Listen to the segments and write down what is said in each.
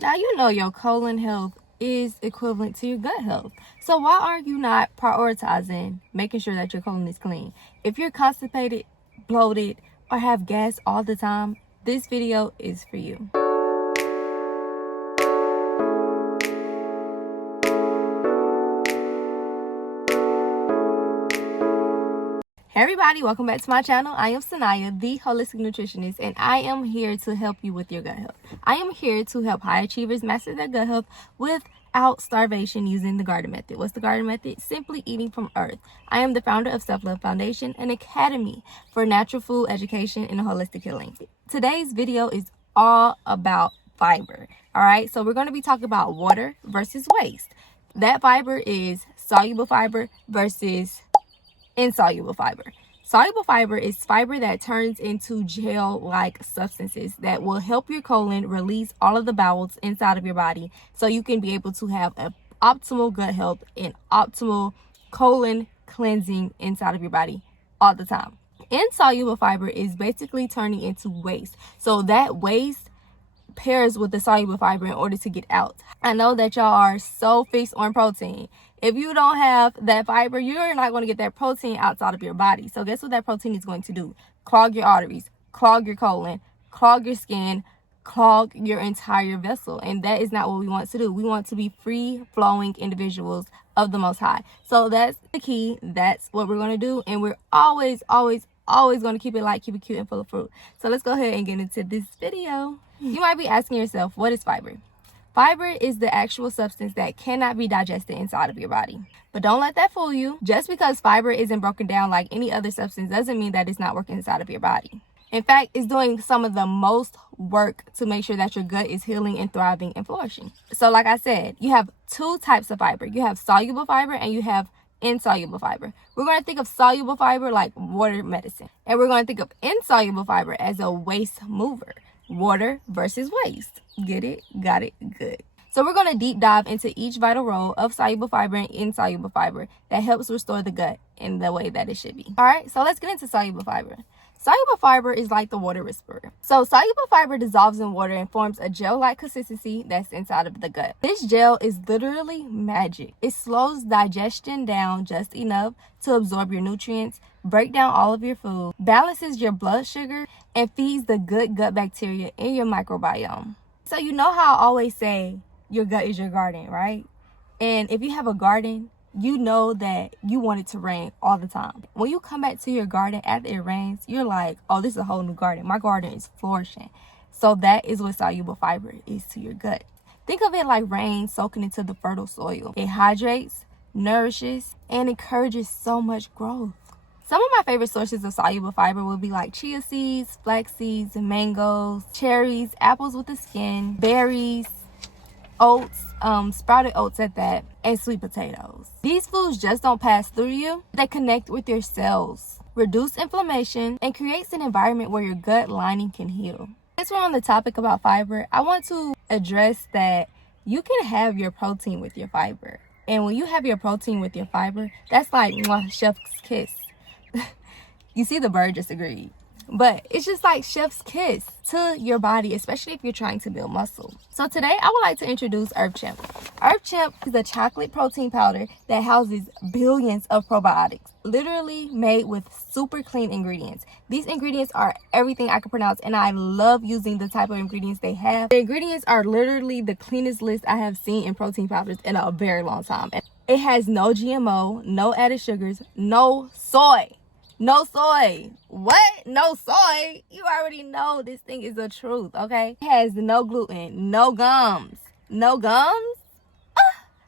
Now you know your colon health is equivalent to your gut health. So why are you not prioritizing making sure that your colon is clean? If you're constipated, bloated, or have gas all the time, this video is for you. Hey everybody, welcome back to my channel. I am Sanaya, the holistic nutritionist, and I am here to help you with your gut health. I am here to help high achievers master their gut health without starvation using the garden method. What's the garden method? Simply eating from earth. I am the founder of Self Love Foundation, an academy for natural food education and holistic healing. Today's video is all about fiber. All right, so we're going to be talking about water versus waste. That fiber is soluble fiber versus insoluble fiber. Soluble fiber is fiber that turns into gel-like substances that will help your colon release all of the bowels inside of your body so you can be able to have an optimal gut health and optimal colon cleansing inside of your body all the time. Insoluble fiber is basically turning into waste. So that waste pairs with the soluble fiber in order to get out. I know that y'all are so fixed on protein. If you don't have that fiber, you're not going to get that protein outside of your body. So guess what that protein is going to do? Clog your arteries, clog your colon, clog your skin, clog your entire vessel. And that is not what we want to do. We want to be free-flowing individuals of the Most High. So that's the key. That's what we're going to do. And we're always going to keep it light, keep it cute, and full of fruit. So let's go ahead and get into this video. You might be asking yourself, what is fiber? Fiber is the actual substance that cannot be digested inside of your body. But don't let that fool you. Just because fiber isn't broken down like any other substance doesn't mean that it's not working inside of your body. In fact, it's doing some of the most work to make sure that your gut is healing and thriving and flourishing. So like I said, you have two types of fiber. You have soluble fiber and you have insoluble fiber. We're going to think of soluble fiber like water medicine. And we're going to think of insoluble fiber as a waste mover. Water versus waste. Get it? Got it? Good. So we're going to deep dive into each vital role of soluble fiber and insoluble fiber that helps restore the gut in the way that it should be. All right, so let's get into soluble fiber. Soluble fiber is like the water whisperer. So soluble fiber dissolves in water and forms a gel-like consistency that's inside of the gut. This gel is literally magic. It slows digestion down just enough to absorb your nutrients, break down all of your food, balances your blood sugar, and feeds the good gut bacteria in your microbiome. So you know how I always say your gut is your garden, right? And if you have a garden, you know that you want it to rain all the time. When you come back to your garden after it rains, you're like, oh, this is a whole new garden. My garden is flourishing. So that is what soluble fiber is to your gut. Think of it like rain soaking into the fertile soil. It hydrates, nourishes, and encourages so much growth. Some of my favorite sources of soluble fiber will be like chia seeds, flax seeds, mangoes, cherries, apples with the skin, berries, oats, sprouted oats at that, and sweet potatoes. These foods just don't pass through you. They connect with your cells, reduce inflammation, and creates an environment where your gut lining can heal. Since we're on the topic about fiber, I want to address that you can have your protein with your fiber. And when you have your protein with your fiber, that's like mwah, chef's kiss. You see, the bird just agreed. But it's just like chef's kiss to your body, especially if you're trying to build muscle. So today I would like to introduce EarthChimp. EarthChimp is a chocolate protein powder that houses billions of probiotics, literally made with super clean ingredients. These ingredients are everything I can pronounce, and I love using the type of ingredients they have. The ingredients are literally the cleanest list I have seen in protein powders in a very long time. It has no GMO, no added sugars, no soy. No soy. What? No soy? You already know this thing is the truth, okay? It has no gluten, no gums. No gums?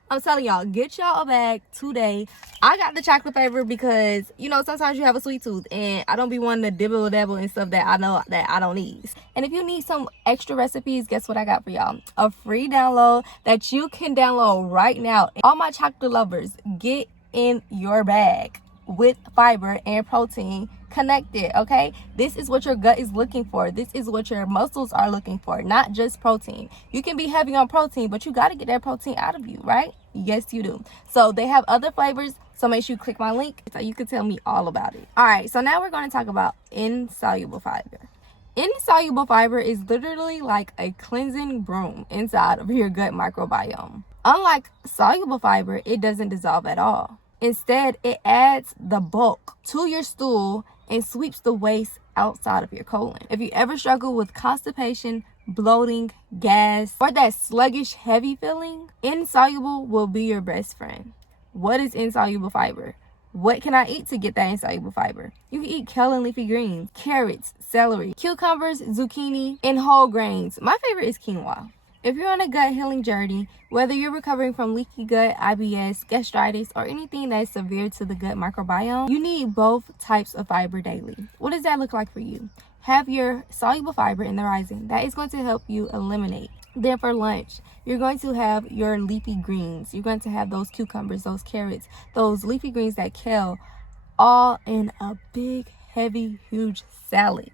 I'm telling y'all, get y'all a bag today. I got the chocolate flavor because, you know, sometimes you have a sweet tooth and I don't be wanting to dibble dabble and stuff that I know that I don't need. And if you need some extra recipes, guess what I got for y'all? A free download that you can download right now. All my chocolate lovers, get in your bag with fiber and protein connected, okay? This is what your gut is looking for. This is what your muscles are looking for, not just protein. You can be heavy on protein, but you got to get that protein out of you, right? Yes, you do. So they have other flavors, so make sure you click my link so you can tell me all about it. All right, so now we're going to talk about insoluble fiber. Insoluble fiber is literally like a cleansing broom inside of your gut microbiome. Unlike soluble fiber, it doesn't dissolve at all. Instead, it adds the bulk to your stool and sweeps the waste outside of your colon. If you ever struggle with constipation, bloating, gas, or that sluggish, heavy feeling, insoluble will be your best friend. What is insoluble fiber? What can I eat to get that insoluble fiber? You can eat kale and leafy greens, carrots, celery, cucumbers, zucchini, and whole grains. My favorite is quinoa. If you're on a gut healing journey, whether you're recovering from leaky gut, IBS, gastritis, or anything that is severe to the gut microbiome, you need both types of fiber daily. What does that look like for you? Have your soluble fiber in the rising. That is going to help you eliminate. Then for lunch, you're going to have your leafy greens. You're going to have those cucumbers, those carrots, those leafy greens, that kale, all in a big, heavy, huge salad.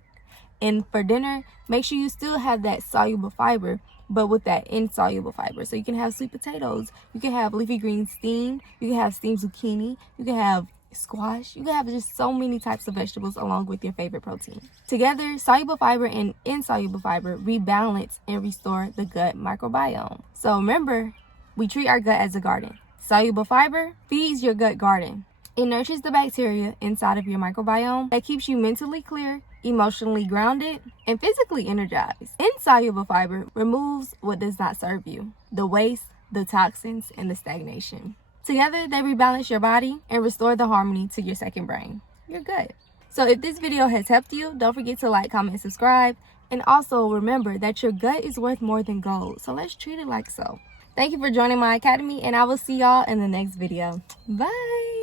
And for dinner, make sure you still have that soluble fiber, but with that insoluble fiber. So you can have sweet potatoes, you can have leafy greens steamed, you can have steamed zucchini, you can have squash, you can have just so many types of vegetables along with your favorite protein. Together, soluble fiber and insoluble fiber rebalance and restore the gut microbiome. So remember, we treat our gut as a garden. Soluble fiber feeds your gut garden. It nurtures the bacteria inside of your microbiome that keeps you mentally clear, emotionally grounded, and physically energized. Insoluble fiber removes what does not serve you, the waste, the toxins, and the stagnation. Together, they rebalance your body and restore the harmony to your second brain, your gut. So if this video has helped you, don't forget to like, comment, and subscribe. And also remember that your gut is worth more than gold. So let's treat it like so. Thank you for joining my academy, and I will see y'all in the next video. Bye.